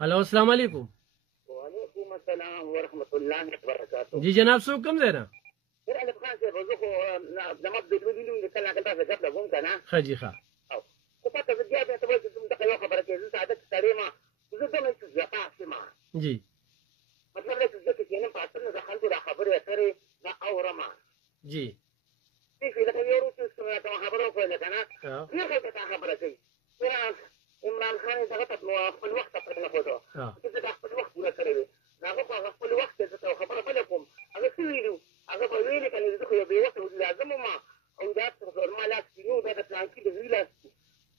हेलो अस्सलाम वालेकुम। وعلیکم السلام ورحمۃ اللہ وبرکاتہ. जी जनाब څوک کوم ځای نه؟ سر الف خان صاحب زه خو زما د دې ویلو د کله کله څه ځب لګوم کنه. ښه جی ښه. او خو پته د بیا ته وایي چې دا یو خبره کې زه ساده ستړی ما زه دغه څه ځپا سما. جی مطلب دا چې کې نه پاتې نه خلکو دا خبره اترې نه اورما. جی چې لکه یو څه څه خبره کوله کنه. نه خبره کوي. عمران خان دغه په خپل وخت پر نه کوته. چې دا خپل وخت پوره کړی. هغه په خپل وخت کې څه خبره بل کوم. هغه څه ویلو. هغه په ویلې کنه زه خو یو به وخت لازم ما او دا څه ما لاس کې نو دا پلان کې د ویلاس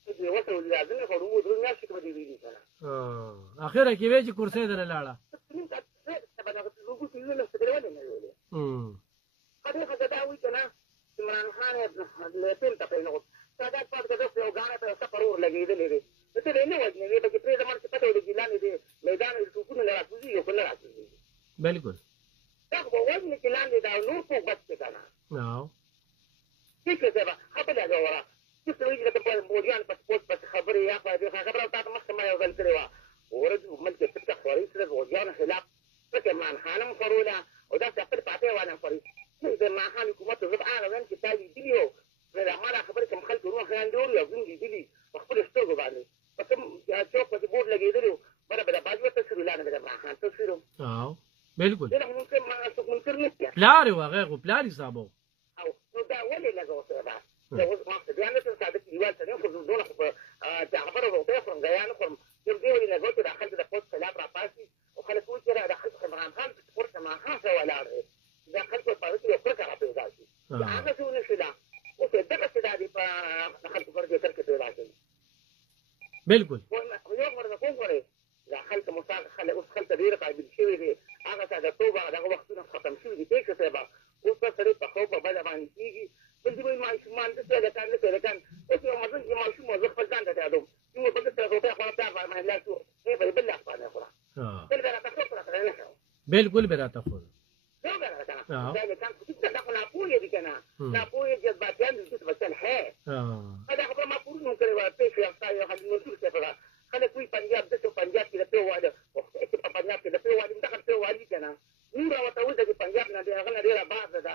چې وخت لازم نه خورو درو نه شي کوي ویلې کنه. اخره کې وی چې کرسي در لاړه. هغه دا وی کنه عمران خان له ټول ته په نو دا پات کې یو غاڼه ته سفر ور لګېدلې دي. ته نه وځنې به چې پرې زمون څه پته ولګی لاندې دي میدان کې ټوکونه راځي یو کله راځي. بالکل. دا په وځنې کې لاندې دا نور څه بس کنه. نو څه څه به خبره دا ورا. څه ویل ته په موريان په سپورت په خبره یا په دې خبره تاسو مخ ما یو ځل کړی و. ورته ملک څه خوري سره وځان خلاف څه مان خانم خروله او دا خپل پاتې وانه خوري. د ما خان حکومت زب هغه ځن چې تاسو دیو دا ما خبره کوم خلک روح خاندور یو ځین دي خپل سترګو باندې پته چې په بورډ لګیدلو برابر باجو ته شروع لاندې د ما خان ته شروع. بالکل. دا ممکن ما څه ممکن نه پلار و هغه پلار حسابو. او نو دا ولې لګاو څه دا اوس ما ته بیان ته ساده دیوال ته خو زونه په خبره وته کوم غیان کوم چې دی ولې لګاو ته داخل د پوسټ خلاف را پاسي او خلک وایي چې داخل عمران خان په پورته ما خان سره ولاړ دا خلک په پاره یو څه راځي پیدا شي. هغه څه ونه شي دا او څه دغه څه د په خلک پر دې تر کې پیدا شي. بالکل. یو ورته کوم غره دا خلک مصالح خلک اوس خلک ډیر قابل شوی دي. هغه څنګه توبه دغه وختونه ختم شوی دي چې څه به اوس په سره په خو په بل باندې کیږي. بل دې ما شومان د څه لکان څه لکان اوس یو مزن چې ما شو مزه خپل ځان ته یادوم چې په دې سره په خپل ځان باندې لا شو نه په بل ځان خورا. بل دا تاسو سره نه بالکل براته خو. دا لکان څه دا نه پوهې دي کنه. نه پوهې جذباتيان دې څه بچل ہے. دا خبره ما پوره نه کړې و په څه ځای یو حل نو څه په خلک وی پنجاب د پنجاب کې د پیواله او په پنجاب کې د پیواله د پیواله کنه. نور او ته وځي د پنجاب نه دی هغه نه ډیره باز ده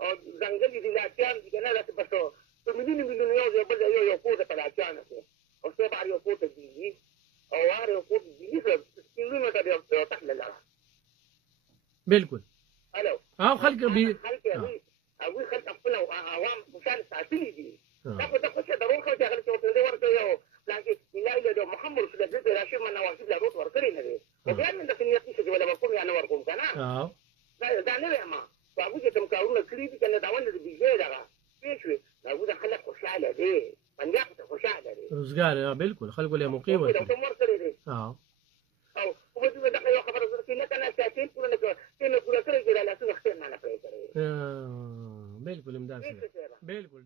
او ځنګلي دي لاچان دي کنه راته پښتو په مليونو یو بل یو کوټه په لاچان کې او څه بار یو کوټه دي او هر یو کوټه دي څه کیلو متر یو تکل لا. بالکل. الو خلک به او خلک خپل عوام مشان ساتلي دي. دا په څه درو خو چې هغه څه ورته یو لکه الهي د محمد رسول الله د راشد من نواسب لا روت ورکړي نه دي. او بیا من د سنیت څه ولا ورکوم یا نه ورکوم کنه. دا نه ما هغه چې کوم کارونه کړی دي کنه دا ونه دي بيځه دا پېښوي هغه د خلک خوشاله دي. پنجاب ته خوشاله دي. روزګار بالکل خلکو له موقع وي. او په دې دا یو خبره زه کې نه کنه چې پوره نه کړ چې نه پوره کړی دا لاسونه خپل نه پېښ کړی. بالکل امداد. بالکل.